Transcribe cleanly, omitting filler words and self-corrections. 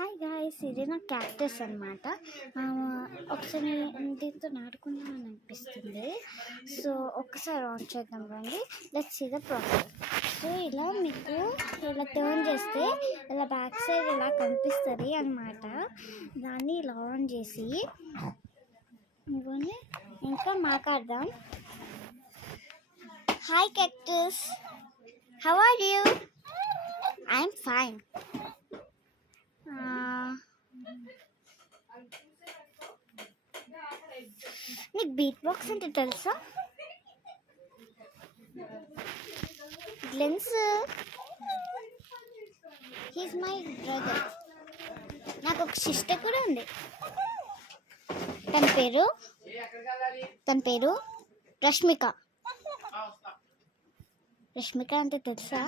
Hi guys, ఇది నా cactus అనమాట. ఒకసారి దీంతో నాటుకుందామని అనిపిస్తుంది. సో ఒక్కసారి ఆన్ చేద్దాం రండి. Let's see the process. So ఇలా మీకు ఇలా టర్న్ చేస్తే ఇలా బ్యాక్ సైడ్ ఇలా కనిపిస్తుంది అనమాట. దాన్ని ఇలా ఆన్ చేసి ఇవన్నీ ఇంకా మాట్లాడదాం. Hi cactus, how are you? I'm fine. నీకు బీట్ బాక్స్ అంటే తెలుసా? Glens, he's my brother. నాకు ఒక సిస్టర్ కూడా ఉంది. తన పేరు రష్మిక. రష్మిక అంటే తెలుసా?